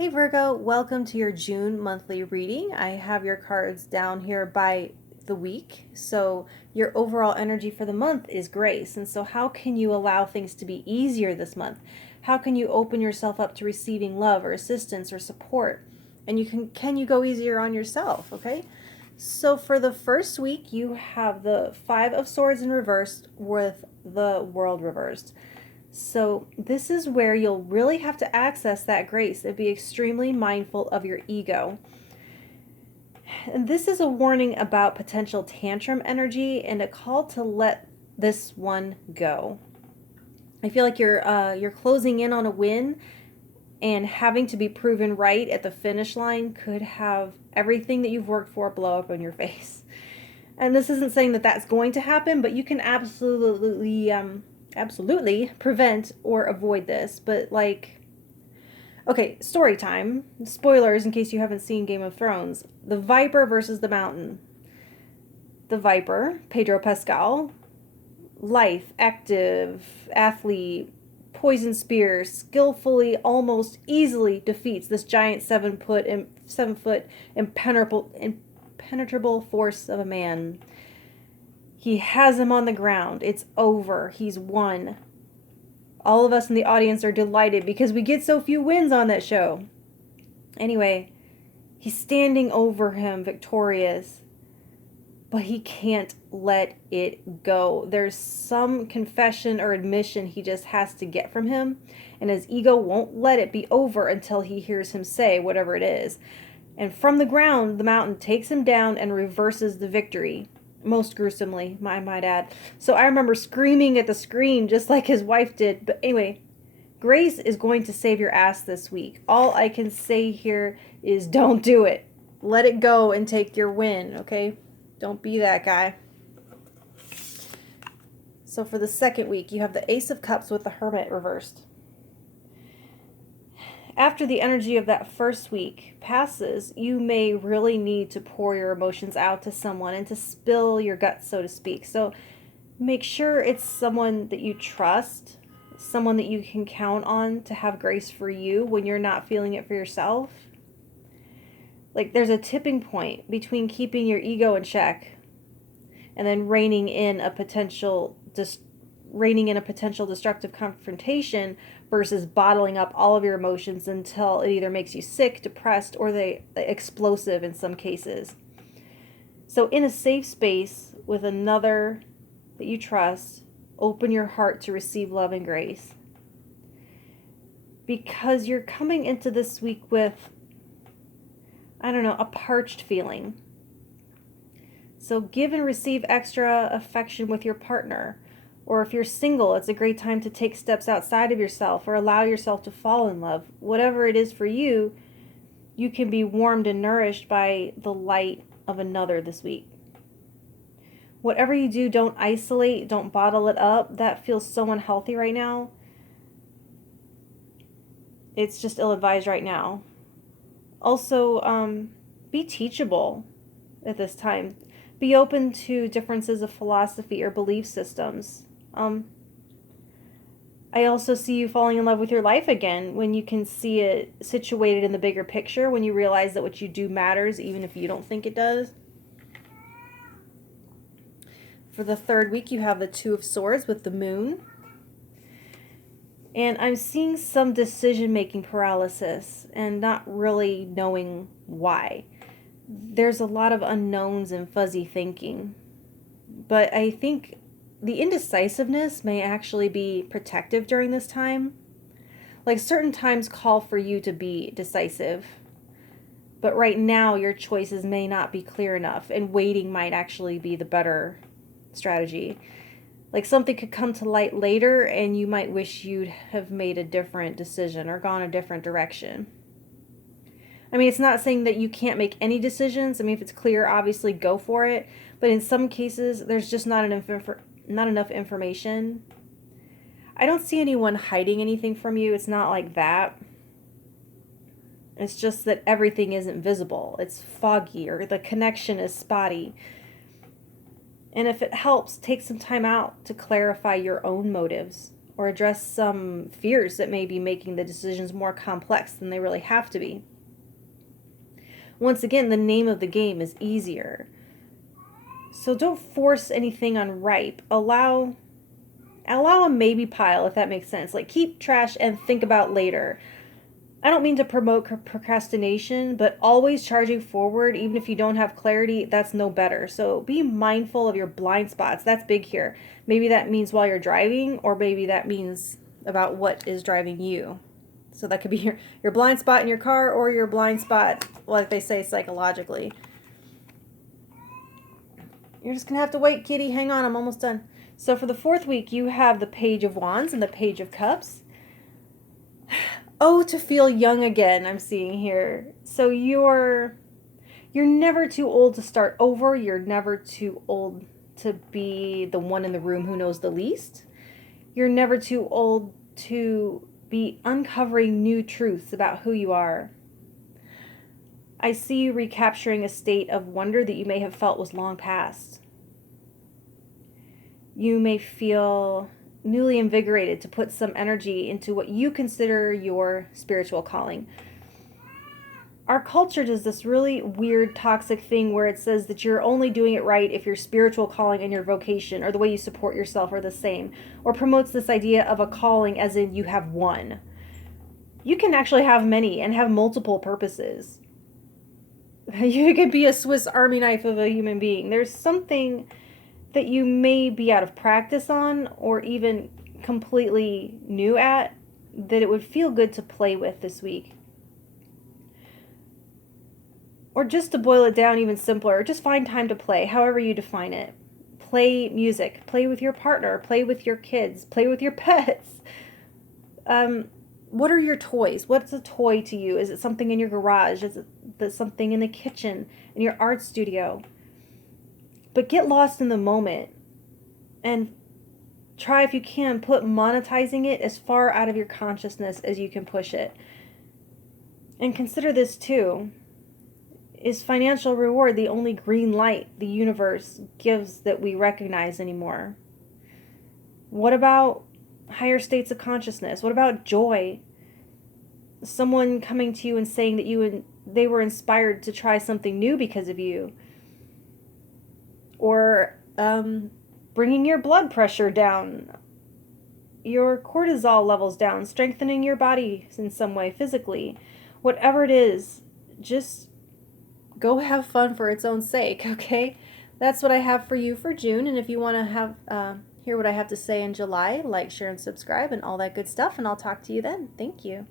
Hey Virgo, welcome to your June monthly reading. I have your cards down here by the week. So your overall energy for the month is grace. And so how can you allow things to be easier this month? How can you open yourself up to receiving love or assistance or support? And can you go easier on yourself, okay? So for the first week, you have the 5 of Swords in reverse with the World reversed. So this is where you'll really have to access that grace and be extremely mindful of your ego. And this is a warning about potential tantrum energy and a call to let this one go. I feel like you're closing in on a win, and having to be proven right at the finish line could have everything that you've worked for blow up in your face. And this isn't saying that that's going to happen, but you can absolutely prevent or avoid this. But okay, story time. Spoilers in case you haven't seen Game of Thrones. The Viper versus the Mountain. The Viper, Pedro Pascal, life, active, athlete, poison spear, skillfully, almost easily defeats this giant 7 foot impenetrable force of a man. He has him on the ground. It's over. He's won. All of us in the audience are delighted because we get so few wins on that show. Anyway, he's standing over him victorious, but he can't let it go. There's some confession or admission he just has to get from him, and his ego won't let it be over until he hears him say whatever it is. And from the ground, the mountain takes him down and reverses the victory. Most gruesomely, I might add. So I remember screaming at the screen just like his wife did. But anyway, grace is going to save your ass this week. All I can say here is don't do it. Let it go and take your win, okay? Don't be that guy. So for the second week, you have the Ace of Cups with the Hermit reversed. After the energy of that first week passes, you may really need to pour your emotions out to someone and to spill your guts, so to speak. So make sure it's someone that you trust, someone that you can count on to have grace for you when you're not feeling it for yourself. Like there's a tipping point between keeping your ego in check and then reining in a potential destructive confrontation versus bottling up all of your emotions until it either makes you sick, depressed, or explosive in some cases. So in a safe space with another that you trust, open your heart to receive love and grace. Because you're coming into this week with, a parched feeling. So give and receive extra affection with your partner. Or if you're single, it's a great time to take steps outside of yourself or allow yourself to fall in love. Whatever it is for you, you can be warmed and nourished by the light of another this week. Whatever you do, don't isolate, don't bottle it up. That feels so unhealthy right now. It's just ill-advised right now. Also, be teachable at this time. Be open to differences of philosophy or belief systems. I also see you falling in love with your life again when you can see it situated in the bigger picture, when you realize that what you do matters even if you don't think it does. For the third week, you have the Two of Swords with the Moon. And I'm seeing some decision-making paralysis and not really knowing why. There's a lot of unknowns and fuzzy thinking. But I think the indecisiveness may actually be protective during this time. Like certain times call for you to be decisive. But right now your choices may not be clear enough, and waiting might actually be the better strategy. Like something could come to light later and you might wish you'd have made a different decision or gone a different direction. I mean, it's not saying that you can't make any decisions. I mean, if it's clear, obviously go for it. But in some cases, there's just not enough information. I don't see anyone hiding anything from you. It's not like that. It's just that everything isn't visible. It's foggy or the connection is spotty. And if it helps, take some time out to clarify your own motives or address some fears that may be making the decisions more complex than they really have to be. Once again, the name of the game is easier. So don't force anything on ripe. Allow a maybe pile, if that makes sense. Like, keep trash and think about later. I don't mean to promote procrastination, but always charging forward, even if you don't have clarity, that's no better. So be mindful of your blind spots. That's big here. Maybe that means while you're driving, or maybe that means about what is driving you. So that could be your blind spot in your car, or your blind spot, like they say, psychologically. You're just going to have to wait, kitty. Hang on, I'm almost done. So for the 4th week, you have the Page of Wands and the Page of Cups. Oh, to feel young again, I'm seeing here. So you're never too old to start over. You're never too old to be the one in the room who knows the least. You're never too old to be uncovering new truths about who you are. I see you recapturing a state of wonder that you may have felt was long past. You may feel newly invigorated to put some energy into what you consider your spiritual calling. Our culture does this really weird, toxic thing where it says that you're only doing it right if your spiritual calling and your vocation or the way you support yourself are the same, or promotes this idea of a calling as in you have one. You can actually have many and have multiple purposes. You could be a Swiss Army knife of a human being. There's something that you may be out of practice on, or even completely new at, that it would feel good to play with this week. Or just to boil it down even simpler, just find time to play, however you define it. Play music, play with your partner, play with your kids, play with your pets. What are your toys? What's a toy to you? Is it something in your garage? Is it something in the kitchen, in your art studio? But get lost in the moment and try, if you can, put monetizing it as far out of your consciousness as you can push it. And consider this too. Is financial reward the only green light the universe gives that we recognize anymore? What about higher states of consciousness? What about joy? Someone coming to you and saying that they were inspired to try something new because of you. Or bringing your blood pressure down, your cortisol levels down, strengthening your body in some way physically. Whatever it is, just go have fun for its own sake, okay? That's what I have for you for June. And if you want to hear what I have to say in July, like, share, and subscribe, and all that good stuff. And I'll talk to you then. Thank you.